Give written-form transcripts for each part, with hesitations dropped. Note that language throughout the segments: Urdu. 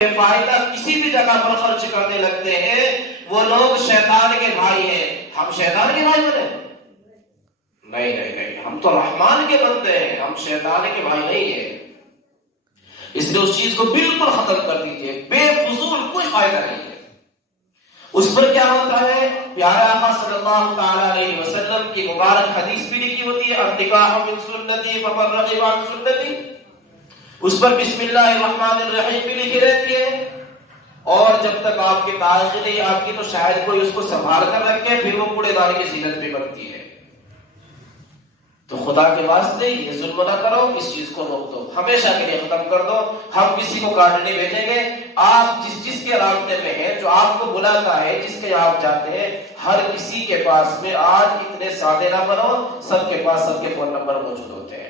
فائدہ کسی بھی جگہ پر خرچ کرنے لگتے ہیں وہ لوگ شیطان کے بھائی ہیں. ہم شیطان کے بھائی بنے؟ نہیں نہیں نہیں، ہم تو رحمان کے بندے ہیں، ہم شیطان کے بھائی نہیں ہیں. اس لیے اس چیز کو بالکل ختم کر دیجئے، بے فضول کوئی فائدہ نہیں ہے. اس پر کیا ہوتا ہے؟ پیارے آقا صلی اللہ تعالی علیہ وسلم کی مبارک حدیث بھی لکھی ہوتی ہے، النکاح من سنتی فمن رغب عن سنتی. اس پر بسم اللہ الرحمن الرحیم بھی لکھی رہتی ہے. اور جب تک آپ کی تاریخ نہیں آپ کی تو شاید کوئی اس کو سنبھال کر رکھے، پھر وہ کوڑے دان کی زینت بھی بنتی ہے. تو خدا کے واسطے یہ ظلم نہ کرو، اس چیز کو روک دو، ہمیشہ کے لیے ختم کر دو. ہم کسی کو کارڈ نہیں بھیجیں گے. آپ جس کے رابطے میں ہیں، جو آپ کو بلاتا ہے، جس کے آپ جاتے ہیں، ہر کسی کے پاس میں آج اتنے سادے نہ بنو، سب کے پاس سب کے فون نمبر موجود ہوتے ہیں.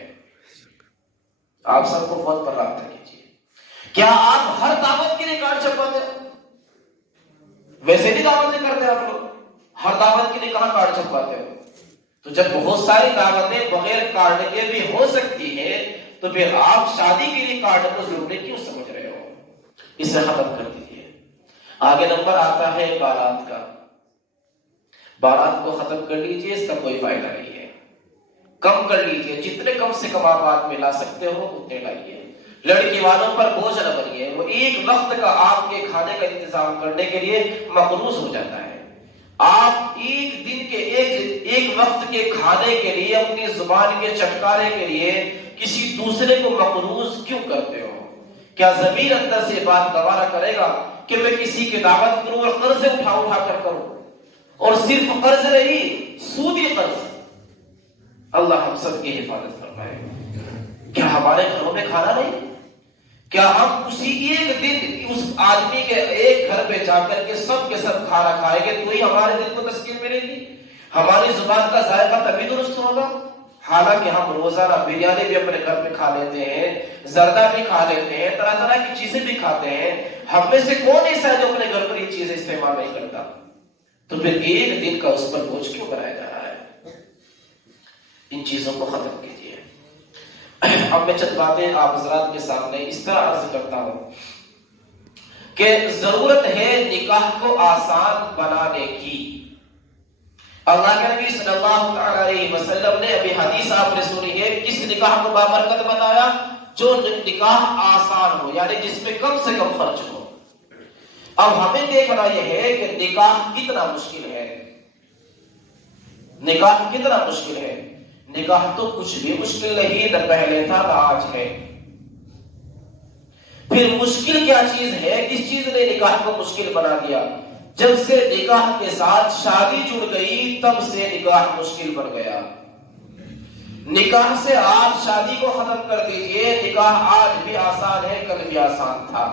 آپ سب کو فون پر رابطہ کیجیے. کیا آپ ہر دعوت کے لیے کارڈ چھپواتے ہیں؟ ویسے بھی دعوتیں کرتے ہیں آپ لوگ، ہر دعوت کے لیے کہاں کارڈ چھپواتے ہو؟ تو جب بہت ساری دعوتیں بغیر کارڈ کے بھی ہو سکتی ہیں تو پھر آپ شادی کے لیے کارڈ کو ضروری کیوں سمجھ رہے ہو؟ اسے ختم کر دیجیے. آگے نمبر آتا ہے بارات کا. بارات کو ختم کر لیجیے، اس کا کوئی فائدہ نہیں ہے. کم کر لیجیے، جتنے کم سے کم آپ ہاتھ میں لا سکتے ہو اتنے لائیے. لڑکی والوں پر بوجھ نہ بنیے، وہ ایک وقت کا آپ کے کھانے کا انتظام کرنے کے لیے مقروض ہو جاتا ہے. آپ ایک دن کے ایک وقت کے کھانے کے لیے، اپنی زبان کے چٹکارے کے لیے کسی دوسرے کو مقروض کیوں کرتے ہو؟ کیا ضمیر اندر سے بات گوارا کرے گا کہ میں کسی کی دعوت کروں اور قرض اٹھا کر کروں؟ اور صرف قرض نہیں، سودی قرض. اللہ ہم سب کی حفاظت فرمائے. کیا ہمارے گھروں میں کھانا نہیں؟ کیا ہم اسی ایک دن اس آدمی کے ایک گھر پہ جا کر کے سب کھانا کھائیں گے تو ہی ہمارے دل کو تسکین ملے گی، ہماری زبان کا ذائقہ تبھی درست ہوگا؟ حالانکہ ہم روزانہ بریانی بھی اپنے گھر پہ کھا لیتے ہیں، زردہ بھی کھا لیتے ہیں، طرح طرح کی چیزیں بھی کھاتے ہیں. ہم میں سے کون ایسا ہے جو اپنے گھر پر یہ چیزیں استعمال نہیں کرتا؟ تو پھر ایک دن کا اس پر بوجھ کیوں بنایا جا رہا ہے؟ ان چیزوں کو ختم کیجیے. اب میں چند باتیں آپ حضرات کے سامنے اس طرح عرض کرتا ہوں کہ ضرورت ہے نکاح کو آسان بنانے کی. اللہ کے نبی صلی اللہ علیہ وسلم نے ابھی حدیث آپ نے سنی ہے، کس نکاح کو بابرکت بتایا؟ جو نکاح آسان ہو، یعنی جس میں کم سے کم خرچ ہو. اب ہمیں دیکھنا یہ ہے کہ نکاح کتنا مشکل ہے. نکاح کتنا مشکل ہے. نکاح تو کچھ بھی مشکل نہیں، نہ پہلے تھا نہ آج ہے. پھر مشکل کیا چیز ہے؟ کس چیز نے نکاح کو مشکل بنا دیا؟ جب سے نکاح کے ساتھ شادی جڑ گئی تب سے نکاح مشکل بن گیا. نکاح سے آپ شادی کو ختم کر دیجئے، نکاح آج بھی آسان ہے، کل بھی آسان تھا.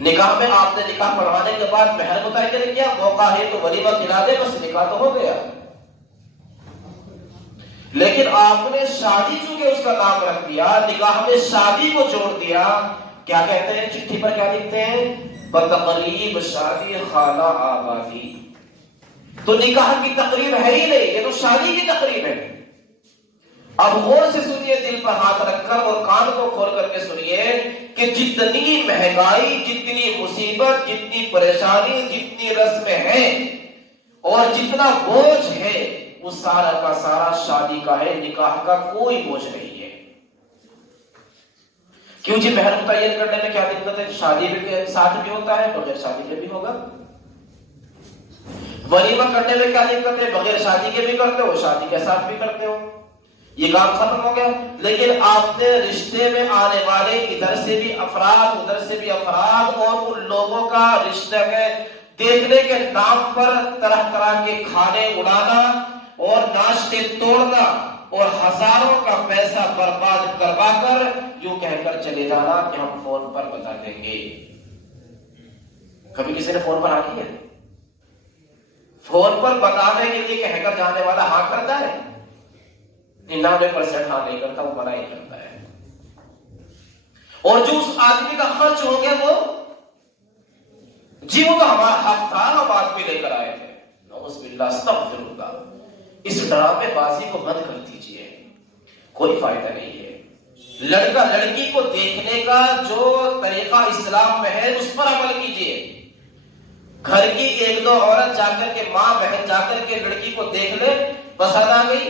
نکاح میں آپ نے نکاح پڑھوانے کے بعد مہر متعین کیا، موقع ہے تو ولیمہ کھلا دے، بس نکاح تو ہو گیا. لیکن آپ نے شادی چونکہ اس کا نام رکھ دیا، نکاح میں شادی کو جوڑ دیا. کیا کہتے ہیں چٹھی پر؟ کیا لکھتے ہیں؟ بتقریب شادی خانہ آبادی. تو نکاح کی تقریب ہے ہی نہیں، یہ تو شادی کی تقریب ہے. اب غور سے سنیے، دل پر ہاتھ رکھ کر اور کان کو کھول کر کے سنیے کہ جتنی مہنگائی، جتنی مصیبت، جتنی پریشانی، جتنی رسمیں ہیں اور جتنا بوجھ ہے وہ سارا کا سارا شادی کا ہے، نکاح کا کوئی بوجھ نہیں ہے. کیوں جی؟ مہر متعین کرنے میں کیا دقت ہے؟ شادی کے ساتھ بھی ہوتا ہے، بغیر شادی کے بھی ہوگا. ولیمہ کرنے میں کیا دقت ہے؟ بغیر شادی کے بھی کرتے ہو، شادی کے ساتھ بھی کرتے ہو. یہ کام ختم ہو گیا. لیکن آپ نے رشتے میں آنے والے ادھر سے بھی افراد، ادھر سے بھی افراد، اور ان لوگوں کا رشتہ میں دیکھنے کے نام پر طرح طرح کے کھانے اڑانا اور ناشتے توڑنا اور ہزاروں کا پیسہ برباد کروا کر یوں کہہ کر چلے جانا کہ ہم فون پر بتا دیں گے. کبھی کسی نے فون پر آ کی ہے؟ فون پر بتانے کے لیے کہہ کر جانے والا ہاں کرتا ہے؟ 99% ہاں نہیں کرتا، وہ منع ہی کرتا ہے. اور جو اس آدمی کا خرچ ہو گیا وہ جی وہ تو ہمارا حق تھا، ہم آدمی لے کر آئے تھے. نعوذ باللہ، استغفر اللہ. اس ڈرامے بازی کو بند کر دیجئے، کوئی فائدہ نہیں ہے. لڑکا لڑکی کو دیکھنے کا جو طریقہ اسلام میں ہے اس پر عمل کیجیے. گھر کی ایک دو عورت جا کر کے، ماں بہن جا کر کے لڑکی کو دیکھ لے، پسند آ گئی،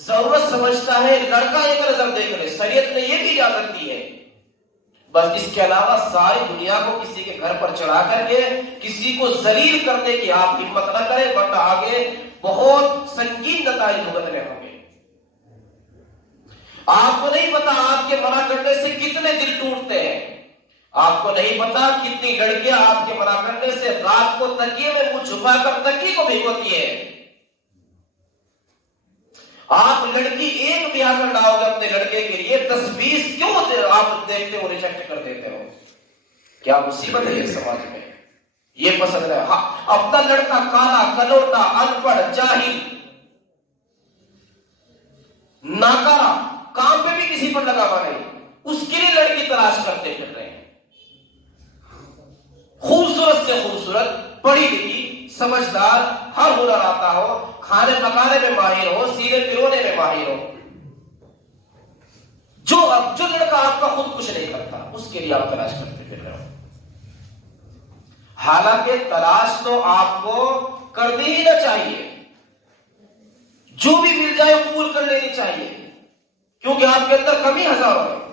ضرورت سمجھتا ہے لڑکا ایک نظر دیکھ لے، شریعت نے یہ بھی اجازت دی ہے. بس اس کے علاوہ ساری دنیا کو کسی کے گھر پر چڑھا کر کے کسی کو ذلیل کرنے کی آپ ہمت نہ کریں، ورنہ آگے بہت سنگین نتائج بھگتنے ہوں گے. آپ کو نہیں پتا آپ کے منع کرنے سے کتنے دل ٹوٹتے ہیں. آپ کو نہیں پتا کتنی لڑکیاں آپ کے منع کرنے سے رات کو تکیے میں منہ چھپا کر تکیے کو بھگوتی ہے. آپ لڑکی ایک بیاہ کر لاؤ گے اپنے لڑکے کے لیے، 10-20 کیوں آپ دیکھتے ہو ریجیکٹ کر دیتے ہو؟ کیا مصیبت ہے سماج میں؟ یہ پسند ہے. اپنا لڑکا کالا کلوٹا ان پڑھ جاہل ناکارا، کام پہ بھی کسی پر لگا ہوا نہیں، اس کے لیے لڑکی تلاش کرتے پھر رہے ہیں. خوبصورت سے خوبصورت، پڑھی لکھی، سمجھدار، ہر ہنر آتا ہو، کھانے پکانے میں ماہر ہو، سینے پرونے میں ماہر ہو. جو لڑکا آپ کا خود کچھ نہیں کرتا اس کے لیے آپ تلاش کرتے پھر رہے ہو. حالانکہ تلاش تو آپ کو کرنی ہی نہ چاہیے، جو بھی مل جائے قبول کر لینی چاہیے، کیونکہ آپ کے اندر کمی ہزاروں ہے.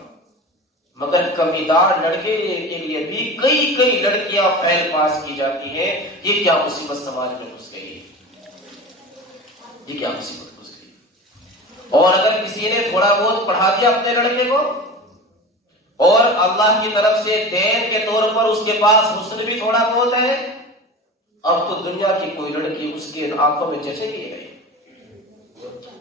مگر کمیدار لڑکے کے لیے بھی کئی لڑکیاں فیل پاس کی جاتی ہیں. یہ کیا مصیبت سماج میں گھس گئی، یہ کیا مصیبت گھس گئی. اور اگر کسی نے تھوڑا بہت پڑھا دیا اپنے لڑکے کو اور اللہ کی طرف سے دین کے طور پر اس کے پاس حسن بھی تھوڑا بہت ہے، اب تو دنیا کی کوئی لڑکی اس کی آنکھوں میں جچے گی نہیں.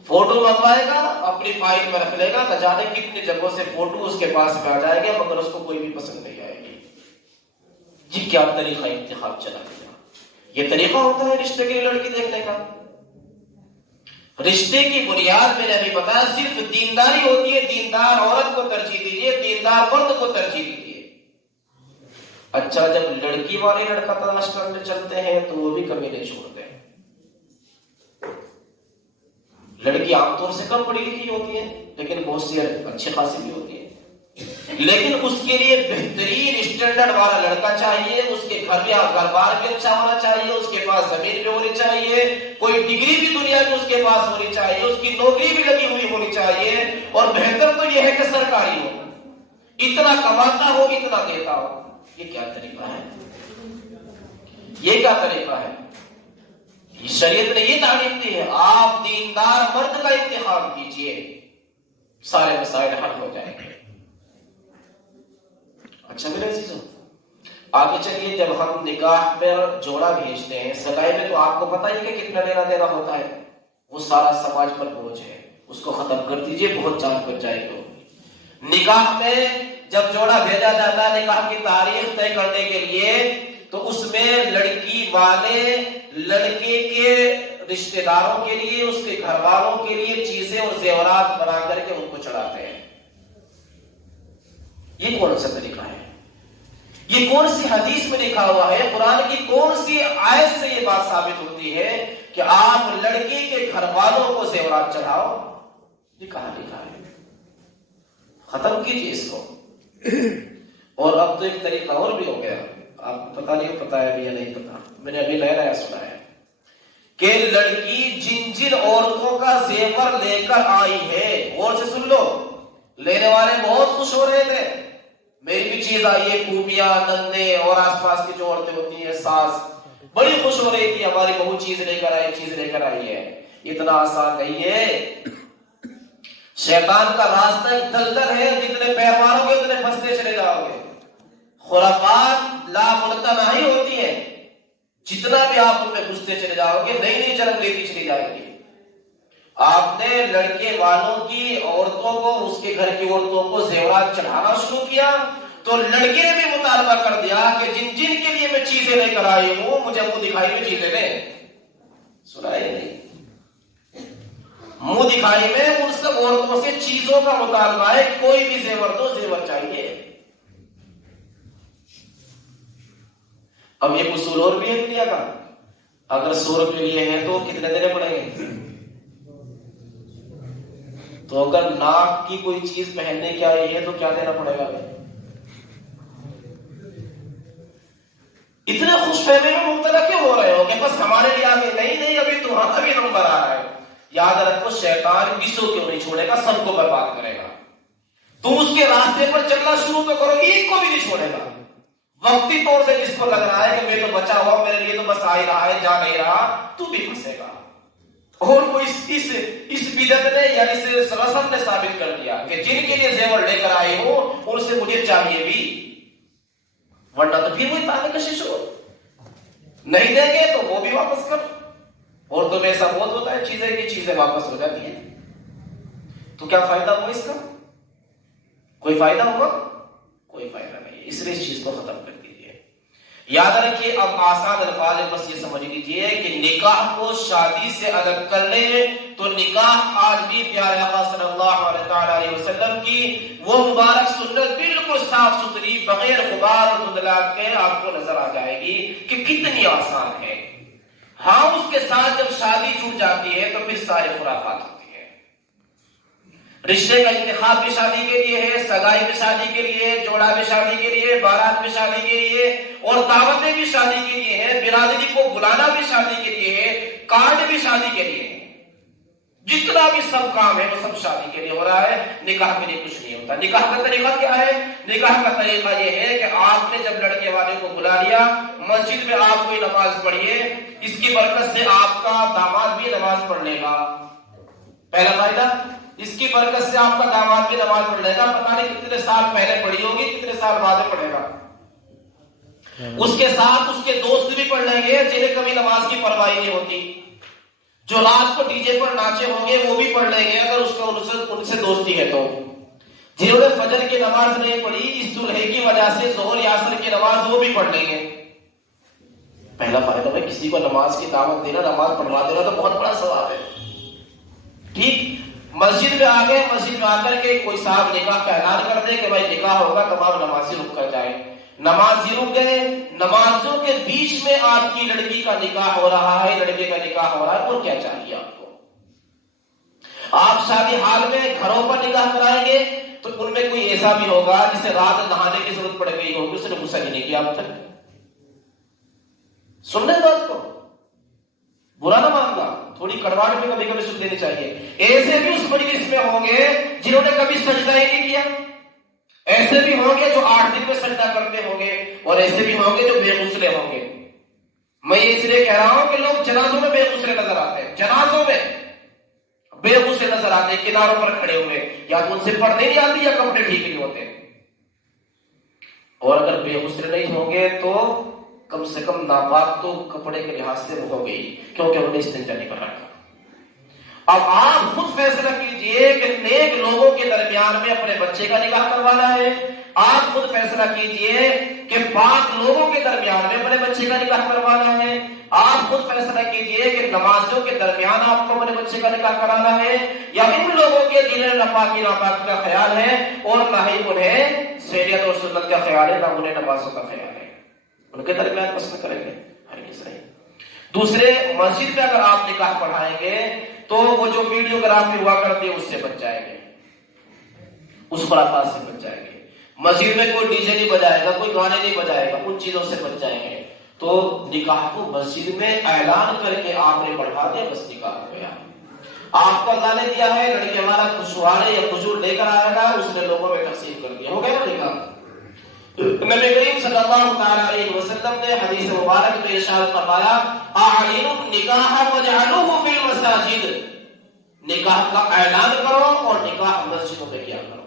فوٹو منگوائے گا، اپنی فائل میں رکھ لے گا، نہ جانے کتنی جگہوں سے فوٹو اس کے پاس میں آ جائے گا، مگر اس کو کوئی بھی پسند نہیں آئے گی. یہ کیا طریقہ انتخاب چلا گیا؟ یہ طریقہ ہوتا ہے رشتے کے لیے لڑکی دیکھنے کا؟ رشتے کی بنیاد میں نے ابھی بتایا صرف دینداری ہوتی ہے. دیندار عورت کو ترجیح دیجیے، دیندار مرد کو ترجیح دیجیے. اچھا، جب لڑکی والے لڑکا تلاش کرنے چلتے ہیں تو وہ بھی کمی نہیں چھوڑتے. لڑکی عام طور سے کم پڑھی لکھی ہوتی ہے، لیکن بہت سی اچھی خاصی بھی ہوتی ہے. لیکن اس کے لیے بہترین اسٹینڈرڈ والا لڑکا چاہیے، اس کے گھر بار بھی اچھا ہونا چاہیے، اس کے پاس زمین بھی ہونی چاہیے، کوئی ڈگری بھی دنیا کی اس کے پاس ہونی چاہیے، اس کی نوکری بھی لگی ہوئی ہونی چاہیے، اور بہتر تو یہ ہے کہ سرکاری ہو، اتنا کماتا ہو، اتنا دیتا ہو. یہ کیا طریقہ ہے؟ یہ کیا طریقہ ہے؟ شریعت نے یہ تعلیم دی ہے، آپ دیندار مرد کا انتخاب کیجئے، سارے مسائل حل ہو جائیں گے. اچھا میرے عزیزو، آگے چلیے. جب ہم نکاح پر جوڑا بھیجتے ہیں، سگائی میں تو آپ کو پتہ ہی کہ کتنا لینا دینا ہوتا ہے، وہ سارا سماج پر بوجھ ہے، اس کو ختم کر دیجئے، بہت جان بچ جائے گی. نکاح میں جب جوڑا بھیجا جاتا ہے نکاح کی تاریخ طے کرنے کے لیے، تو اس میں لڑکی والے لڑکے کے رشتہ داروں کے لیے، اس کے گھر والوں کے لیے چیزیں اور زیورات بنا کر کے ان کو چڑھاتے ہیں. یہ کون سا طریقہ ہے؟ یہ کون سی حدیث میں لکھا ہوا ہے؟ قرآن کی کون سی آیت سے یہ بات ثابت ہوتی ہے کہ آپ لڑکی کے گھر والوں کو زیورات چڑھاؤ؟ یہ کہاں لکھا ہے؟ ختم کیجئے اس کو. اور اب تو ایک طریقہ اور بھی ہو گیا، آپ کو پتا نہیں پتا ہے یا نہیں پتا، میں نے ابھی نیا سنا ہے کہ لڑکی جن عورتوں کا زیور لے کر آئی ہے، غور سے سن لو، لینے والے بہت خوش ہو رہے تھے، میری بھی چیز آئی ہے، پھوپھیاں، نندے اور آس پاس کی جو عورتیں ہوتی ہیں، ساس، بڑی خوش ہو رہی تھی، ہماری بہو چیز لے کر آئی ہے. اتنا آسان نہیں ہے. شیطان کا راستہ ایک دلدل ہے، جتنے پیر مارو گے اتنے پھنستے چلے جاؤ گے. خرافات لا منتہی ہوتی ہیں، جتنا بھی آپ ان میں گھستے چلے جاؤ گے نئی جنم لیتی چلی جائے گی. آپ نے لڑکے والوں کی عورتوں کو، اس کے گھر کی عورتوں کو زیورات چڑھانا شروع کیا، تو لڑکے نے بھی مطالبہ کر دیا کہ جن کے لیے میں چیزیں لے کر آئی ہوں، مجھے منہ دکھائی میں چیزیں دیں. سنا ہی نہیں، منہ دکھائی میں ان سب عورتوں سے چیزوں کا مطالبہ ہے، کوئی بھی زیور دو، زیور چاہیے. اب یہ اصول اور بھی ہے دنیا کا. اگر 100 روپے لیے ہیں تو کتنے دینے پڑیں گے؟ تو اگر ناک کی کوئی چیز پہننے کی آئی ہے تو کیا دینا پڑے گا؟ اتنے خوش فہمی میں مبتلا کیوں ہو رہے ہو کہ بس ہمارے لیے آگے نہیں ابھی تمہارا بھی نمبر آ رہا ہے؟ یاد رکھو شیطان کسی کو نہیں چھوڑے گا، سب کو برباد کرے گا۔ تم اس کے راستے پر چلنا شروع تو کرو، ایک کو بھی نہیں چھوڑے گا۔ وقتی طور سے جس کو لگ رہا ہے کہ میں تو بچا ہوا، میرے لیے تو بس آ ہی رہا ہے، جا نہیں رہا، تو بھی پھنسے گا۔ اور کوئی اس بدعت نے یا اس رسم نے ثابت کر دیا کہ جن کے لیے زیور لے کر آئے ہو ان سے مجھے چاہیے بھی، ورنہ تو پھر وہی تانے کشش ہو، نہیں دیں گے تو وہ بھی واپس کر۔ اور تو ایسا بہت ہوتا ہے، چیزیں کی چیزیں واپس ہو جاتی ہیں، تو کیا فائدہ ہوا اس کا؟ کوئی فائدہ ہوگا؟ کوئی فائدہ نہیں، اس لیے اس چیز کو ختم کر دیجیے۔ یاد رکھیے، اب آسان الفاظ میں بس یہ سمجھ لیجیے کہ نکاح کو شادی سے الگ کر لیں تو نکاح آج بھی پیارے آقا صلی اللہ علیہ وسلم کی وہ مبارک سنت بالکل صاف ستھری بغیر غبار اور دھندلاہٹ کے آپ کو نظر آ جائے گی کہ کتنی آسان ہے۔ ہاں، اس کے ساتھ جب شادی چھوٹ جاتی ہے تو پھر سارے خرافات ہوتی ہے۔ رشتے کا انتخاب بھی شادی کے لیے ہے، سگائی بھی شادی کے لیے، جوڑا بھی شادی کے لیے، بارات بھی شادی کے لیے، اور دعوتیں بھی شادی کے لیے ہیں، برادری کو بلانا بھی شادی کے لیے ہے، کارڈ بھی شادی کے لیے ہے، جتنا بھی سب کام ہے وہ سب شادی کے لیے ہو رہا ہے، نکاح کے لیے کچھ نہیں ہوتا۔ نکاح کا طریقہ کیا ہے؟ نکاح کا طریقہ یہ ہے کہ آپ نے جب لڑکے والے کو بلا لیا، مسجد میں آپ کوئی نماز پڑھیے، اس کی برکت سے آپ کا داماد بھی نماز پڑھ لے گا۔ پہلا فائدہ، اس کی برکت سے آپ کا داماد بھی نماز پڑھ لے گا، پتہ نہیں کتنے سال پہلے پڑھی ہوگی، کتنے سال بعد پڑھے گا۔ اس کے ساتھ اس کے دوست بھی پڑھ لیں گے جنہیں کبھی نماز کی پرواہ نہیں ہوتی، جو رات کو ڈی جے پر ناچے ہوں گے وہ بھی پڑھ لیں گے اگر اس کا ان سے دوستی ہے تو، جنہوں نے فجر کی نماز نہیں پڑھی اس دلہے کی وجہ سے ظہر یا عصر کی نماز وہ بھی پڑھ لیں گے۔ پہلا فائدہ ہے کسی کو نماز کی دعوت دینا، نماز پڑھوا دینا تو بہت بڑا ثواب ہے۔ ٹھیک، مسجد میں آ گئے، مسجد میں آ کر کے کوئی صاحب نکاح کا اعلان کر دے کہ بھائی نکاح ہوگا، تمام نمازی رک کر جائے، نمازی رک گئے، نمازوں کے بیچ میں آپ کی لڑکی کا نکاح ہو رہا ہے، لڑکے کا نکاح ہو رہا ہے، اور کیا چاہیے آپ کو؟ آپ شادی حال میں گھروں پر نکاح کرائیں گے تو ان میں کوئی ایسا بھی ہوگا جسے رات نہانے کی ضرورت پڑ گئی ہوگی، اس نے غسل ہی نہیں کیا اب تک۔ سن رہے بات کو؟ برا نہ ماننا، تھوڑی کڑواہٹ بھی کبھی کبھی سن لینی چاہیے۔ ایسے بھی اس مجلس میں ہوں گے جنہوں نے کبھی سجدہ ہی نہیں کیا، ایسے بھی ہوں گے جو 8 دن میں سجدہ کرتے ہوں گے، اور ایسے بھی ہوں گے جو بے غسلے ہوں گے۔ میں اس لیے کہہ رہا ہوں کہ لوگ جنازوں میں بے غسلے نظر آتے ہیں، جنازوں میں بے غسلے نظر آتے ہیں، کناروں پر کھڑے ہوئے، یا تو ان سے پردے نہیں آتی یا کپڑے ٹھیک نہیں ہوتے۔ اور اگر بے غسلے نہیں ہوں گے تو کم سے کم ناپاک تو کپڑے کے لحاظ سے ہو گئی، کیونکہ انہوں نے استنجا نہیں کر رکھا۔ اب آپ خود فیصلہ کیجئے کہ نیک لوگوں کے درمیان میں اپنے بچے کا نکاح کروانا ہے، آپ خود فیصلہ کیجئے کہ پاک لوگوں کے درمیان میں اپنے بچے کا نکاح کروانا ہے، آپ خود فیصلہ کیجئے کہ نمازیوں کے درمیان آپ کو اپنے بچے کا نکاح کرانا ہے، یا ان لوگوں کے دل میں ناپاکی کا خیال ہے اور نہ ہی انہیں شریعت اور سنت کا خیال ہے، نہ انہیں نمازوں کا خیال ہے، ان کے درمیان پسند کریں گے ہرگز نہیں۔ دوسرے، مسجد میں اگر آپ نکاح پڑھائیں گے تو وہ جو ویڈیوگرافی ہوا کرتی ہے اس سے بچ جائیں گے، اس خرافات سے بچ جائیں گے۔ مسجد میں کوئی ڈی جے نہیں بجائے گا، کوئی گانے نہیں بجائے گا، ان چیزوں سے بچ جائیں گے۔ تو نکاح کو مسجد میں اعلان کر کے آپ نے پڑھا دیا، بس نکاح ہو گیا۔ آپ کو اللہ نے دیا ہے لڑکے والا خوشوارے یا کھجور لے کر آئے گا، اس نے لوگوں میں تقسیم کر دیا، ہو گیا نا نکاح۔ نبی کریم صلی اللہ تعالی علیہ وسلم نے حدیث مبارک میں ارشاد فرمایا، اعلنوا النکاح واجعلوه فی المساجد، نکاح کا اعلان کرو اور نکاح مسجدوں میں کیا کرو۔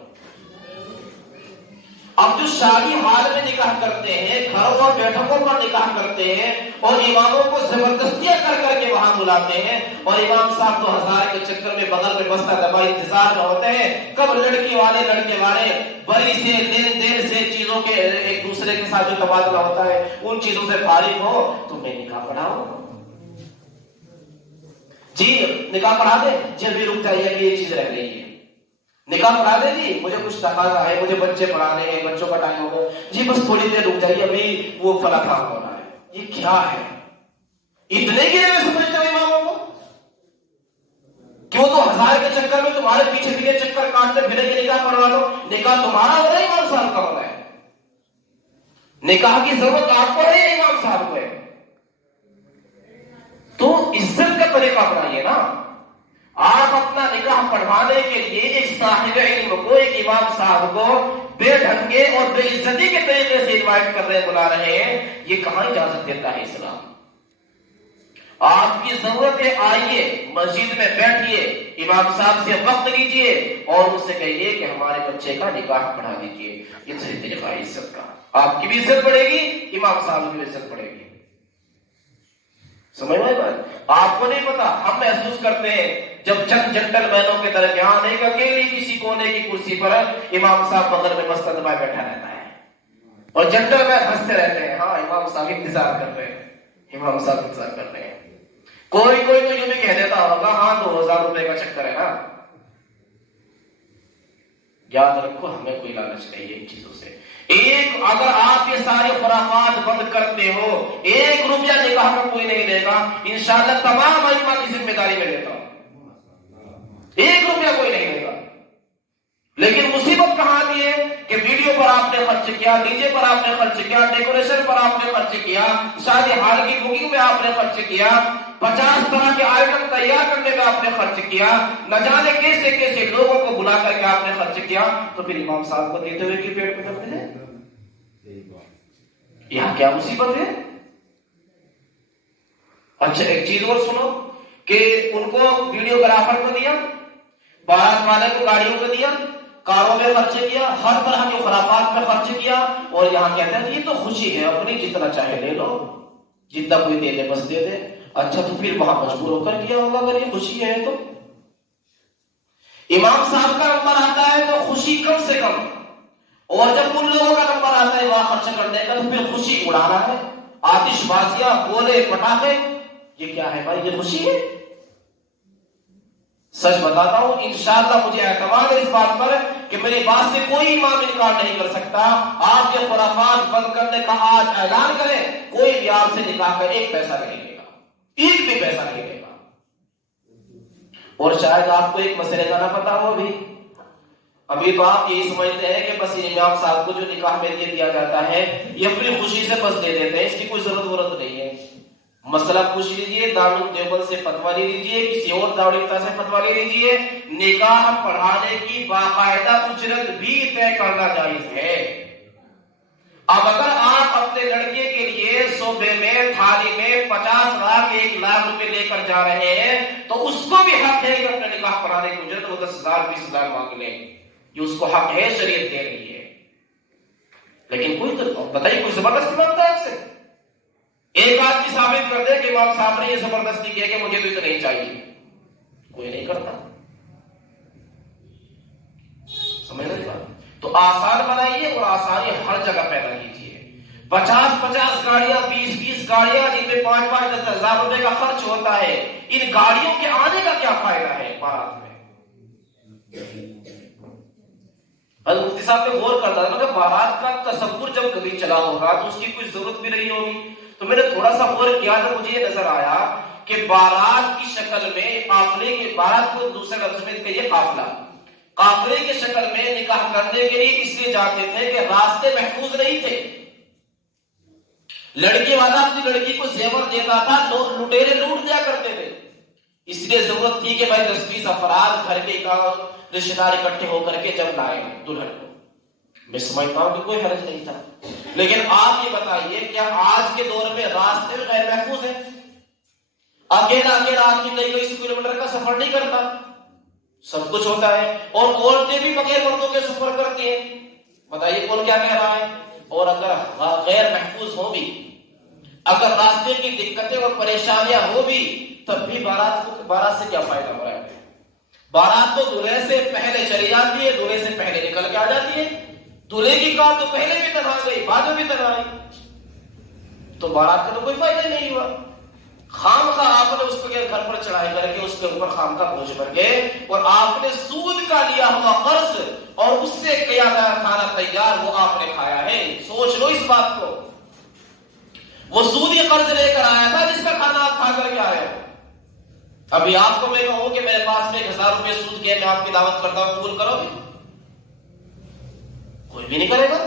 اب جو شادی حال میں نکاح کرتے ہیں، گھروں اور بیٹھکوں پر نکاح کرتے ہیں، اور اماموں کو زبردستیاں کر کر کے وہاں بلاتے ہیں، اور امام صاحب تو ہزار کے چکر میں بغل میں بستہ دبا انتظار میں ہوتے ہیں کب لڑکی والے لڑکے والے بری سے لین دین سے چیزوں کے ایک دوسرے کے ساتھ جو تبادلہ ہوتا ہے ان چیزوں سے فارغ ہو تو میں نکاح پڑھاؤں۔ جی نکاح پڑھا دے، جی ابھی رک جائیے کہ یہ چیز رہ گئی ہے، نکاح پڑھا دے جی، مجھے کچھ تقاضا ہے، مجھے بچے پڑھانے ہیں، بچوں کا ٹائم ہوگا، جی بس تھوڑی دیر رک جائیے ابھی وہ فلاں کام ہو رہا ہے۔ یہ کیا ہے؟ اتنے گرے ہوئے سمجھتے ہو اماموں کو کہ وہ تو مظاہر کے چکر میں تمہارے پیچھے پیچھے چکر کاٹتے پھرے کہ نکاح پڑھوا لو. نکاح تمہارا ہو رہا ہے، امام صاحب کا ہو رہا ہے. نکاح کی ضرورت آپ کو ہے یا امام صاحب کو ہے؟ تو عزت کا طریقہ اپنائیے نا. آپ اپنا نکاح پڑھوانے کے لیے ایک صاحب علم کو، ایک امام صاحب کو بے ڈھنگے اور بے عزتی کے طریقے سے انوائٹ کر رہے ہیں، بلا رہے ہیں، یہ کہاں اجازت دیتا ہے اسلام؟ آپ کی ضرورت ہے، آئیے مسجد میں بیٹھیے، امام صاحب سے وقت لیجئے اور ان سے کہیے کہ ہمارے بچے کا نکاح پڑھا دیجئے. یہ صحیح طریقہ ہے عزت کا. آپ کی بھی عزت بڑھے گی، امام صاحب کی بھی عزت بڑھے گی. سمجھ میں بات؟ آپ کو نہیں پتا، ہم محسوس کرتے ہیں جب چند جنٹل مینوں کے درمیان ایک اکیلی کسی کونے کی کرسی پر امام صاحب بغل میں مستند دبائے بیٹھا رہتا ہے اور جنٹل مین ہنستے رہتے ہیں. ہاں امام صاحب انتظار کر رہے ہیں، امام صاحب انتظار کر رہے ہیں. کوئی تو یہ بھی کہہ دیتا ہوگا ہاں 2000 روپے کا چکر ہے نا. یاد رکھو ہمیں کوئی لالچ نہیں ہے ان چیزوں سے. اگر آپ یہ سارے خرافات بند کرتے ہو، 1 روپیہ نکاح کا کوئی نہیں دے گا، انشاءاللہ تمام ائمہ کی ذمہ داری میں لیتا ہوں. 1 روپیہ کوئی نہیں دے گا. لیکن مصیبت کہاں آتی ہے کہ ویڈیو پر آپ نے خرچ کیا، ڈی جے پر آپ نے خرچ کیا، ڈیکوریشن پر آپ نے خرچ کیا، شادی ہال کی بکنگ میں آپ نے خرچ کیا، 50 طرح کے آئٹم تیار کرنے میں آپ نے خرچ کیا، نہ جانے کیسے کیسے لوگوں کو بلا کر کے آپ نے خرچ کیا. تو پھر امام صاحب کو دیتے ہوئے کی پیٹ میں کرتے ہیں. یہاں کیا مصیبت ہے؟ اچھا ایک چیز اور سنو کہ ان کو ویڈیوگرافر کو دیا، بارات والے کو گاڑیوں کو دیا، کاروں میں خرچ کیا، ہر طرح کے خرافات میں خرچ کیا، اور یہاں کہتے ہیں یہ تو خوشی ہے اپنی، جتنا چاہے لے لو، جتنا کوئی دے دے بس دے دے. اچھا تو پھر وہاں مجبور ہو کر کیا ہوگا اگر یہ خوشی ہے تو؟ امام صاحب کا نمبر آتا ہے تو خوشی کم سے کم، اور جب ان لوگوں کا نمبر آتا ہے وہاں خرچ کرنے کا تو پھر خوشی اڑانا ہے، آتش بازیاں، گولے، پٹاخے. یہ کیا ہے بھائی؟ یہ خوشی ہے؟ سچ بتاتا ہوں انشاءاللہ مجھے اعتماد ہے اس بات پر کہ میری بات سے کوئی امام انکار نہیں کر سکتا. آپ یہ خرافات بند کرنے کا آج اعلان کریں، کوئی بھی آپ سے نکاح کا 1 پیسہ نہیں لے گا، 1 بھی پیسہ نہیں لے گا. اور شاید آپ کو ایک مسئلے کا نہ پتا ہو ابھی تو آپ یہی سمجھتے ہیں کہ بس امام صاحب کو جو نکاح میں دیا جاتا ہے یہ اپنی خوشی سے بس دے دیتے ہیں، اس کی کوئی ضرورت نہیں ہے. مسئلہ پوچھ لیجئے، دارالعلوم دیوبند سے فتویٰ لے لیجئے، کسی اور دارالعلوم سے فتویٰ لے لیجئے، نکاح پڑھانے کی باقاعدہ اجرت بھی طے کرنا جائز ہے. اب اگر آپ اپنے لڑکے کے لیے صوبے میں تھالی میں 50 لاکھ 1 لاکھ روپے لے کر جا رہے ہیں تو اس کو بھی حق ہے کہ اپنے نکاح پڑھانے کی اجرت وہ 10,000 20,000 مانگ لیں. یہ اس کو حق ہے، شریعت دے رہی ہے. لیکن کوئی تو بتائیے کوئی زبردستی مانگتا ہے آپ سے؟ ایک آدمی ثابت کر دے کہ امام صاحب نے یہ زبردستی کیا کہ مجھے تو اتنا نہیں چاہیے، کوئی نہیں کرتا. سمجھ رہے بات؟ تو آسان بنائیے اور آسانی ہر جگہ پیدا کیجیے. 50 گاڑیاں، 20 گاڑیاں جن میں 5 10 ہزار روپے کا خرچ ہوتا ہے، ان گاڑیوں کے آنے کا کیا فائدہ ہے بارات میں؟ مفتی صاحب نے غور کرتا تھا کہ بارات کا تصور جب کبھی چلا ہوگا تو اس کی کوئی ضرورت بھی نہیں ہوگی. تو میں نے تھوڑا سا غور کیا تو مجھے یہ نظر آیا کہ بارات کی شکل میں قافلے کی، بارات کو دوسرے لفظ میں کہیے قافلہ، قافلے کی شکل میں نکاح کرنے کے لیے اس لیے جاتے تھے کہ راستے محفوظ نہیں تھے. لڑکی والا اپنی لڑکی کو زیور دیتا تھا، لٹیرے لوٹ دیا کرتے تھے. اس لیے ضرورت تھی کہ بھائی 10-20 افراد گھر کے رشتے دار اکٹھے ہو کر کے جب لائے دلہن کو. میں سمجھتا ہوں کہ کوئی حرج نہیں تھا. لیکن آپ یہ بتائیے کیا آج کے دور میں راستے غیر محفوظ ہیں؟ اکیلا آدمی کئی 20 کلومیٹر کا سفر نہیں کرتا، سب کچھ ہوتا ہے. اور عورتیں بھی بغیر مردوں کے سفر کرتی ہیں. بتائیے کون کیا کہہ رہا ہے؟ اور اگر غیر محفوظ ہو بھی، اگر راستے کی دقتیں اور پریشانیاں ہو بھی، تب بھی بارات سے کیا فائدہ ہو رہا ہے؟ بارات تو دولہے سے پہلے چلی جاتی ہے، دولہے سے پہلے نکل کے آ جاتی ہے. دولہے کی کار تو پہلے بھی تنہا گئی، بعد میں بھی تنہا آئی، تو بارات کا تو کوئی فائدہ نہیں ہوا. خام کا آپ نے اس کے گھر پر چڑھائی کر کے اس کے اوپر خام کا بوجھ بھر کے، اور آپ نے سود کا لیا ہوا قرض اور اس سے کیا گیا کھانا تیار وہ آپ نے کھایا ہے. سوچ لو اس بات کو. وہ سودی قرض لے کر آیا تھا جس کا کھانا آپ کھا کر کے آئے ہو. ابھی آپ کو میں کہوں کہ میرے پاس میں 1000 روپے سود کے میں آپ کی دعوت کرتا ہوں، قبول کرو گے؟ کوئی بھی نہیں کرے گا۔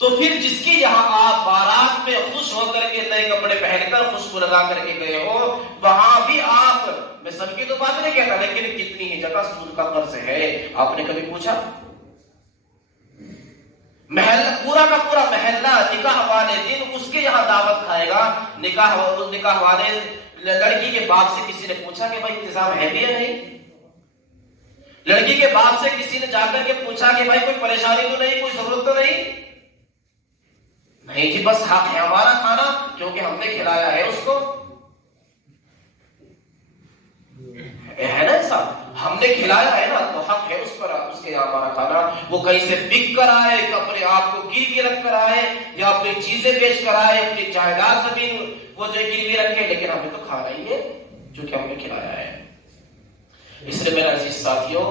تو پھر جس کی یہاں آپ بارات میں خوش ہو کر کے نئے کپڑے پہن کر خوشبو لگا کر کے گئے ہو، وہاں بھی آپ، میں سب کی تو بات نہیں کہتا، لیکن کتنی ہی جگہ سود کا قرض ہے، آپ نے کبھی پوچھا؟ محلہ پورا کا پورا محلہ نکاح والے دن اس کے یہاں دعوت کھائے گا، نکاح والے لڑکی کے باپ سے کسی نے پوچھا کہ بھائی انتظام ہے بھی یا نہیں؟ لڑکی کے باپ سے کسی نے جا کر کے پوچھا کہ بھائی کوئی پریشانی تو نہیں، کوئی ضرورت تو نہیں؟ نہیں جی، بس حق ہے ہمارا کھانا کیونکہ ہم نے کھلایا ہے اس کو، ہے نا ایسا؟ ہم نے کھلایا ہے نا تو حق ہے اس پر، اس کے یہاں ہمارا کھانا۔ وہ کہیں سے بک کر آئے، اپنے آپ کو گروی رکھ کر آئے، یا اپنی چیزیں بیچ کر آئے، اپنی جائیداد زمین وہ جو گروی رکھے، لیکن ہمیں تو کھانا ہی ہے جو کہ ہم نے کھلایا ہے۔ اس لیے میرے عزیز ساتھیوں،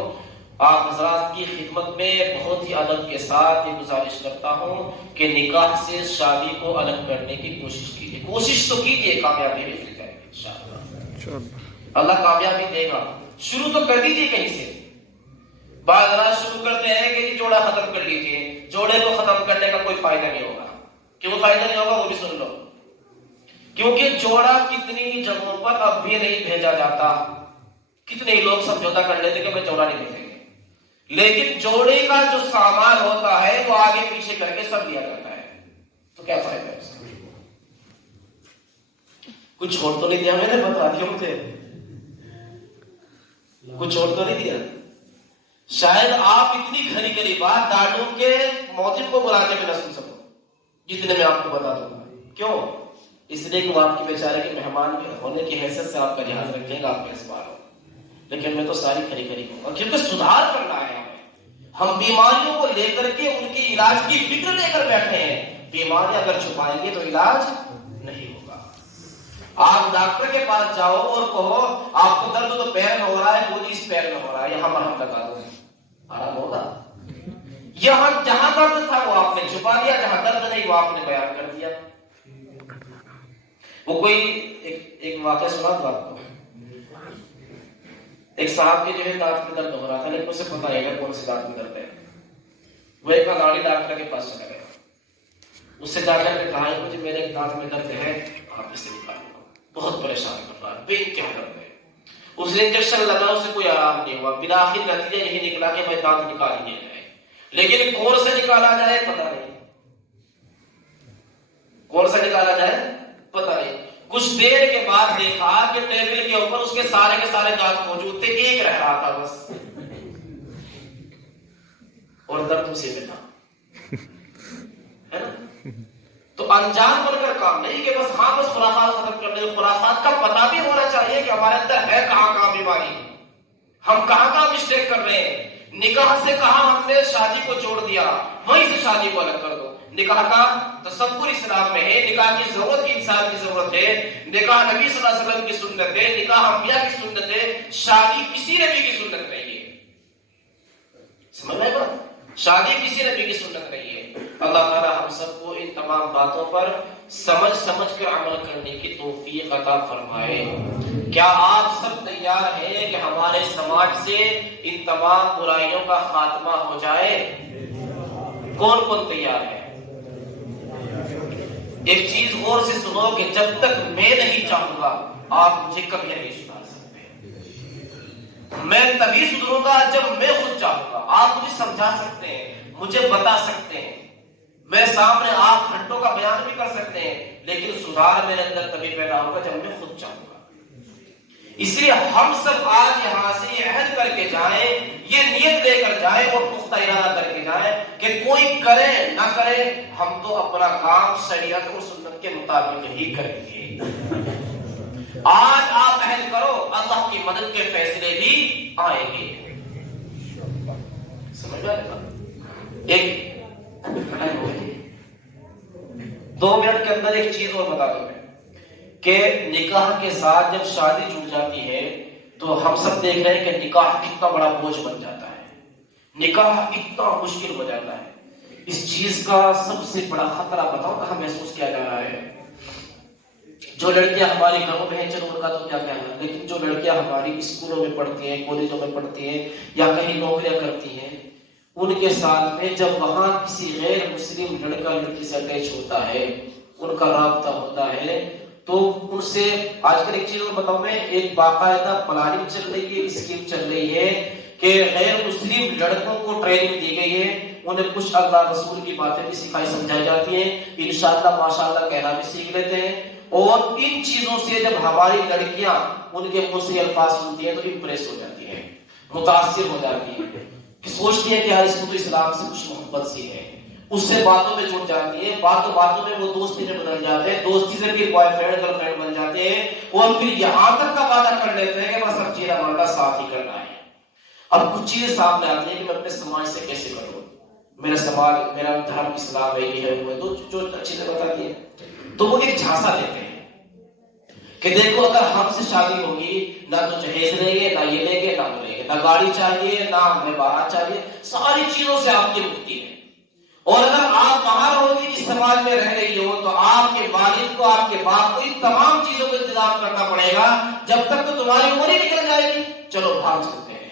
آپ حضرات کی خدمت میں بہت ہی ادب کے ساتھ یہ گزارش کرتا ہوں کہ نکاح سے شادی کو الگ کرنے کی کوشش کیجیے، کوشش تو کیجیے، کامیابی بھی مل جائے گی انشاءاللہ، اللہ کامیابی دے گا۔ شروع تو کر دیجیے کہیں سے۔ بعض حضرات شروع کرتے ہیں کہ جوڑا ختم کر لیجیے، جوڑے کو ختم کرنے کا کوئی فائدہ نہیں ہوگا۔ کیوں فائدہ نہیں ہوگا وہ بھی سن لو، کیونکہ جوڑا کتنی جگہوں پر اب بھی نہیں بھیجا جاتا۔ کتنے لوگ سمجھوتا کر لیتے کہ میں جوڑا نہیں بھیجیں گے، لیکن جوڑے کا جو سامان ہوتا ہے وہ آگے پیچھے کر کے سب دیا جاتا ہے، تو کیا فائدہ ہے اس کا؟ کچھ چھوڑ تو نہیں دیا میں نے، بتا دیا مجھے، کچھ چھوڑ تو نہیں دیا۔ شاید آپ اتنی گھری گھری بات ڈاڈو کے موجب کو بلا کے بھی نہ سن سکو جتنے میں آپ کو بتا دوں گا۔ کیوں؟ اس لیے کہ وہ آپ کی بیچارے کے مہمان ہونے کی حیثیت سے آپ کا لحاظ رکھیں گا، آپ کا اس بار ہو، لیکن میں تو ساری کھری کھری ہوں، اور کیونکہ سدھار کرنا ہے ہم بیماریوں کو لے کر کے ان کی علاج کی فکر لے کر بیٹھے ہیں۔ بیماریاں اگر چھپائیں گے تو علاج نہیں ہوگا۔ آپ ڈاکٹر کے پاس جاؤ اور کہو آپ کو درد تو پیر میں ہو رہا ہے، بولی اس پیر میں ہو رہا ہے، یہاں مرہم لگا دو، آرام ہوگا؟ یہاں جہاں درد تھا وہ آپ نے چھپا دیا، جہاں درد نہیں وہ آپ نے بیان کر دیا۔ وہ کوئی ایک واقعہ سنا تھا آپ کو، ایک صاحب کے جو ہے دانت میں درد ہو رہا تھا، لیکن اسے پتا نہیں ہے کون سے دانت میں درد ہے۔ وہ ایک اناڑی ڈاکٹر کے پاس چلا گیا، اس سے جا کر کے کہا مجھے میرے ایک دانت میں درد ہے، آپ اسے نکالو، بہت پریشان کر رہا ہے، بے انتہا درد ہے۔ اس نے انجیکشن لگا، اسے کوئی آرام نہیں ہوا، بالآخر نتیجہ یہی نکلا کہ میں دانت نکال ہی نہیں جائے، لیکن کون سے نکالا جائے پتا نہیں، کون سا نکالا جائے پتا نہیں۔ کچھ دیر کے بعد دیکھا کہ ٹیبل کے اوپر اس کے سارے دانت موجود تھے، ایک رہ رہا تھا بس، اور درد اسی میں تھا، ہے نا؟ تو انجان بن کر کام نہیں کہ بس خرافات ختم کر دیں۔ خرافات کا پتہ بھی ہونا چاہیے کہ ہمارے اندر ہے کہاں بیماری، ہم کہاں مسٹیک کر رہے ہیں۔ نکاح سے کہاں ہم نے شادی کو جوڑ دیا، وہیں سے شادی کو الگ کر دو۔ نکاح کا تصور اسلام میں ہے، نکاح کی ضرورت کی انسان کی ضرورت ہے، نکاح نبی صلی اللہ علیہ وسلم کی سنت ہے، نکاح انبیاء کی سنت ہے، شادی کسی نبی کی سنت نہیں ہے۔ سمجھ رہے ہیں؟ شادی کسی نبی کی سنت نہیں ہے۔ اللہ تعالی ہم سب کو ان تمام باتوں پر سمجھ کر عمل کرنے کی توفیق عطا فرمائے۔ کیا آپ سب تیار ہیں کہ ہمارے سماج سے ان تمام برائیوں کا خاتمہ ہو جائے؟ کون کون تیار ہے؟ ایک چیز غور سے سنو کہ جب تک میں نہیں چاہوں گا آپ مجھے کبھی نہیں سدھار سکتے۔ میں تبھی سدھروں گا جب میں خود چاہوں گا۔ آپ مجھے سمجھا سکتے ہیں، مجھے بتا سکتے ہیں، میں سامنے آپ گھنٹوں کا بیان بھی کر سکتے ہیں، لیکن سدھار میرے اندر تبھی پیدا ہوگا جب میں خود چاہوں گا۔ اس لیے ہم سب آج یہاں سے یہ عہد کر کے جائیں، یہ نیت لے کر جائیں اور پختہ ارادہ کر کے جائیں کہ کوئی کرے نہ کرے ہم تو اپنا کام شریعت اور سنت کے مطابق ہی کریں گے۔ آج آپ عہد کرو، اللہ کی مدد کے فیصلے بھی آئیں گے۔ سمجھ آئے گا؟ ایک 2 منٹ کے اندر ایک چیز اور بتا دوں میں کہ نکاح کے ساتھ جب شادی جڑ جاتی ہے تو ہم سب دیکھ رہے ہیں کہ نکاح کتنا بڑا بوجھ بن جاتا ہے، نکاح اتنا مشکل ہو جاتا ہے۔ اس چیز کا سب سے بڑا خطرہ بتاؤ کہاں محسوس کیا جا رہا ہے؟ جو لڑکیاں ہماری گھروں میں ہیں چلو ان کا تو کیا کہنا، لیکن جو لڑکیاں ہماری اسکولوں میں پڑھتی ہیں، کالجوں میں پڑھتی ہیں یا کہیں نوکریاں کرتی ہیں، ان کے ساتھ میں جب وہاں کسی غیر مسلم لڑکا لڑکی سے اٹیچ ہوتا ہے، ان کا رابطہ ہوتا ہے، تو ان سے آج کل ایک چیز بتاؤں میں، ایک باقاعدہ پلاننگ چل رہی ہے، اسکیم چل رہی ہے کہ غیر مسلم لڑکوں کو ٹریننگ دی گئی ہے، انہیں کچھ اللہ رسول کی باتیں بھی سکھائی سمجھائی جاتی ہیں، انشاءاللہ ماشاءاللہ کہنا بھی سیکھ لیتے ہیں، اور ان چیزوں سے جب ہماری لڑکیاں ان کے منہ سے الفاظ سنتی ہیں تو امپریس ہو جاتی ہیں، متاثر ہو جاتی ہیں، سوچتی ہیں کہ یار اس کو تو اسلام سے کچھ محبت سی ہے، اس سے باتوں میں جڑ جاتی ہیں، باتوں میں وہ دوستی میں بدل جاتے ہیں، دوستی سے پھر بوائے فرینڈ گرل فرینڈ بن جاتے ہیں، اور پھر یہاں تک کا وعدہ کر لیتے ہیں کہ بس اب جینا مرنا ساتھ ہی کرنا ہے۔ اب کچھ چیزیں سامنے آتی ہیں کہ میں اپنے سماج سے کیسے کروں، میرا سماج، میرا دھرم اسلام ہے، یہ ہے وہ ہے، تو جو چیزیں بتاتی ہیں تو وہ ایک جھانسا دیتے ہیں کہ دیکھو اگر ہم سے شادی ہوگی نہ تو جہیز لیں گے، نہ یہ لیں گے، نہ وہ لیں گے، نہ گاڑی چاہیے، نہ ہمیں بارات چاہیے، ساری چیزوں سے آپ کی مکتی ہے، اور اگر آپ باہر ہوگی اس سماج میں رہ رہی ہو تو آپ کے والد کو، آپ کے باپ کو ان تمام چیزوں کو انتظام کرنا پڑے گا، جب تک تو تمہاری عمر ہی نکل جائے گی، چلو بھاگ چلتے ہیں۔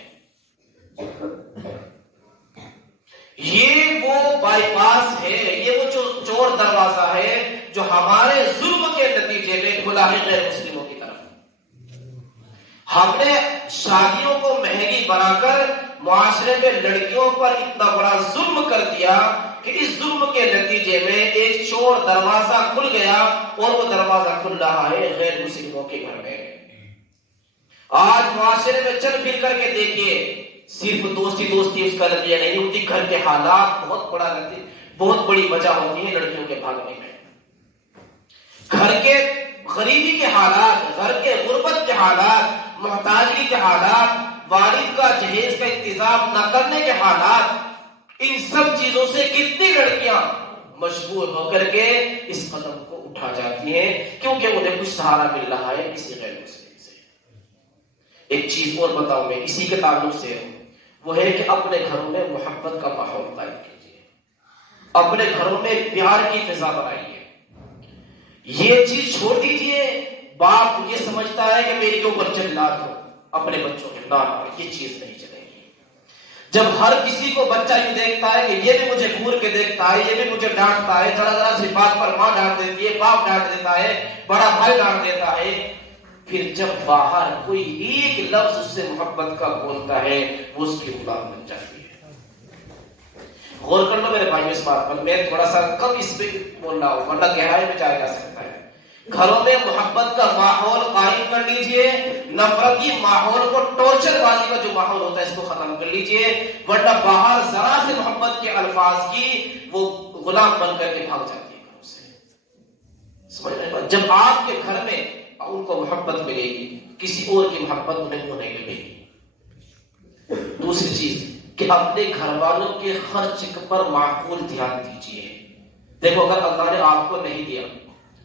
یہ وہ بائی پاس ہے، یہ وہ جو چور دروازہ ہے جو ہمارے ظلم کے نتیجے میں کھلا ہے غیر مسلموں کی طرف۔ ہم نے شادیوں کو مہنگی بنا کر معاشرے میں لڑکیوں پر اتنا بڑا ظلم کر دیا کہ اس ظلم کے نتیجے میں ایک چور دروازہ کھل گیا، اور وہ دروازہ کھل رہا ہے غیر مسلموں کے گھر میں۔ آج معاشرے میں چل پھر کر کے دیکھیے، صرف دوستی اس کا نتیجہ نہیں ہوتی، گھر کے حالات بہت بڑی وجہ ہوتی ہے لڑکیوں کے بھاگنے میں۔ گھر کے غریبی کے حالات، گھر کے غربت کے حالات، محتاجی کے حالات، والد کا جہیز کا انتظام نہ کرنے کے حالات، ان سب چیزوں سے کتنی لڑکیاں مجبور ہو کر کے اس قدم کو اٹھا جاتی ہیں، کیونکہ انہیں کچھ سہارا مل رہا ہے کسی غیر مسلم سے۔ ایک چیز اور بتاؤں میں اسی کے تعلق سے، وہ ہے کہ اپنے گھروں میں محبت کا ماحول قائم کیجیے، اپنے گھروں میں پیار کی فضا بنائیے۔ یہ چیز چھوڑ دیجیے، باپ یہ سمجھتا ہے کہ میری اوپر جلاد ہو اپنے بچوں کے، نہ، یہ چیز نہیں چلے گی۔ جب ہر کسی کو بچہ یوں دیکھتا ہے کہ یہ بھی مجھے گور کے دیکھتا ہے، یہ بھی مجھے ڈانٹتا ہے، ذرا ذرا سی بات پر ماں ڈانٹ دیتی ہے، باپ ڈانٹ دیتا ہے، بڑا بھائی ڈانٹ دیتا ہے، پھر جب باہر کوئی ایک لفظ اس سے محبت کا بولتا ہے وہ اس کی غلام بن جاتی ہے۔ غور کر لو میرے بھائی اس بات پر، میں تھوڑا سا کم اس پہ بول رہا ہوں ورنہ گہرائی میں جایا جا سکتا ہے۔ گھروں میں محبت کا ماحول قائم کر لیجئے، نفرتی ماحول کو، ٹارچر بازی کا جو ماحول ہوتا ہے اس کو ختم کر لیجئے، ورنہ باہر ذرا سے محبت کے الفاظ کی وہ غلام بن کر کے بھاگ جاتی ہے گھروں سے۔ سمجھ رہے ہیں؟ جب آپ کے گھر میں ان کو محبت ملے گی، کسی اور کی محبت انہیں کو نہیں ملے گی۔ دوسری چیز کہ اپنے گھر والوں کے خرچ پر معقول دھیان دیجیے۔ دیکھو اگر اللہ نے آپ کو نہیں دیا،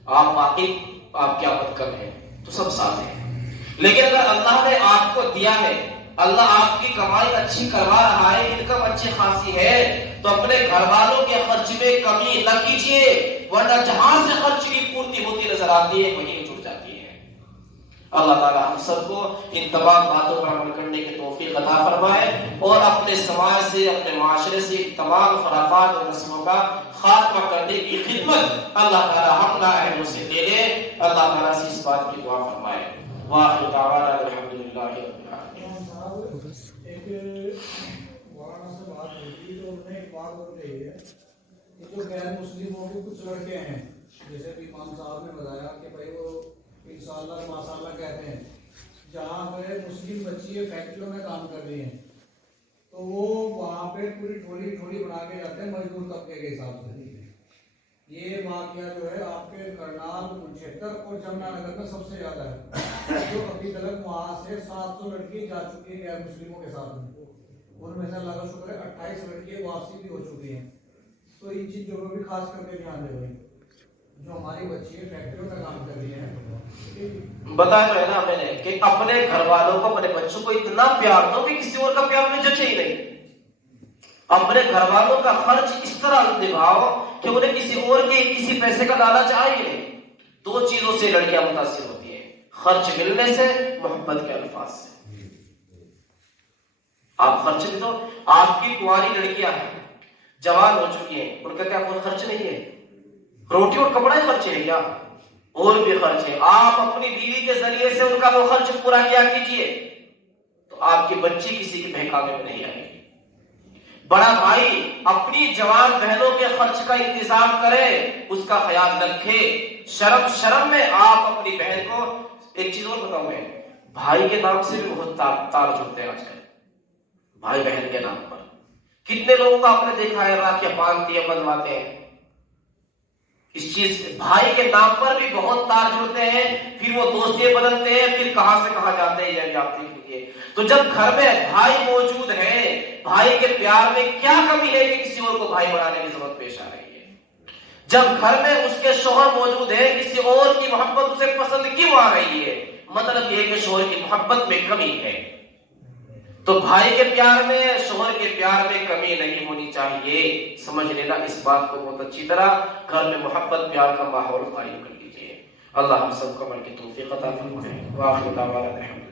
آپ واقعی آپ کیا بد کر ہیں تو سب ساتھ ہیں، لیکن اگر اللہ نے آپ کو دیا ہے، اللہ آپ کی کمائی اچھی کروا رہا ہے، انکم اچھی خاصی ہے، تو اپنے گھر والوں کے خرچ میں کمی نہ کیجیے، ورنہ جہاں سے خرچ کی پورتی ہوتی نظر آتی ہے وہیں جڑ جاتی ہے۔ اللہ تعالیٰ ہم سب کو ان تمام باتوں پر عمل کرنے کی توفیق عطا فرمائے، اور اپنے سماج سے، اپنے معاشرے سے تمام خرافات اور رسموں کا خاتمہ کرنے کی خدمت اللہ تعالیٰ ہم نااہلوں سے لے لے۔ اللہ تعالیٰ سے اس بات کی دعا فرمائے۔ وآخر دعوانا الحمدللہ رب العالمین۔ جو غیر مسلموں کے کچھ لڑکے ہیں، جیسے بھی امام صاحب نے بتایا کہ بھائی وہ انشاءاللہ ماشاءاللہ کہتے ہیں، جہاں پہ مسلم بچی فیکٹریوں میں کام کر رہی ہیں تو وہ وہاں پہ پوری ٹھولی بنا کے جاتے ہیں مزدور طبقے کے حساب سے۔ یہ واقعہ جو ہے آپ کے کرنال، کلچھتر اور جمنا نگر میں سب سے زیادہ ہے، جو ابھی تک وہاں سے 700 لڑکی جا چکی ہیں غیر مسلموں کے ساتھ میں، ان میں سے اللہ کا شکر ہے 28 لڑکیاں واپسی بھی ہو چکی ہیں۔ تو ان چیزوں کو بھی خاص کر کے دھیان دے بھائی، جو ہماری بچی فیکٹریوں میں کام کر رہی ہیں۔ بتایا تو ہے نا میں نے کہ اپنے گھر والوں کو، اپنے بچوں کو اتنا پیار دو کہ کسی اور کا پیار میں جچے ہی نہیں۔ اپنے گھر والوں کا خرچ اس طرح نبھاؤ کہ انہیں کسی اور کے کسی پیسے کا لالچ آئے ہی نہیں۔ دو چیزوں سے لڑکیاں متاثر ہوتی ہیں، خرچ ملنے سے، محبت کے الفاظ سے۔ آپ خرچ بھی دو، آپ کی کنواری لڑکیاں ہیں، جوان ہو چکی ہیں، ان کا کیا کوئی خرچ نہیں ہے؟ روٹی اور کپڑا ہی خرچ ہے کیا؟ اور بھی خرچ ہے۔ آپ اپنی بیوی کے ذریعے سے ان کا وہ خرچ پورا کیا کیجئے، تو آپ کی بچی کسی کے بہکاوے میں نہیں آئے گی۔ بڑا بھائی اپنی جوان بہنوں کے خرچ کا انتظام کرے، اس کا خیال رکھے۔ شرم میں آپ اپنی بہن کو، ایک چیز اور بتاؤں میں، بھائی کے نام سے بھی بہت تار جڑتے ہیں آج کل، بھائی بہن کے نام پر۔ کتنے لوگوں کو آپ نے دیکھا ہے راکیاں باندھتے ہیں، بندھواتے ہیں اس چیز سے، بھائی کے نام پر بھی بہت تار جڑتے ہیں، پھر وہ دوستیں بدلتے ہیں، پھر کہاں سے کہاں جاتے ہیں، یہ بھی آپ دیکھ لیجیے۔ تو جب گھر میں بھائی موجود ہے، بھائی کے پیار میں کیا کمی ہے کہ کسی اور کو بھائی بنانے کی ضرورت پیش آ رہی ہے؟ جب گھر میں اس کے شوہر موجود ہے، کسی اور کی محبت اسے پسند کیوں آ رہی ہے؟ مطلب یہ ہے کہ شوہر کی محبت میں کمی ہے۔ تو بھائی کے پیار میں، شوہر کے پیار میں کمی نہیں ہونی چاہیے، سمجھ لینا اس بات کو بہت اچھی طرح۔ گھر میں محبت پیار کا ماحول قائم کر لیجیے۔ اللہ ہم سب کو عمل کی توفیق عطا فرمائے۔ وآخر دعوانا الحمد للہ۔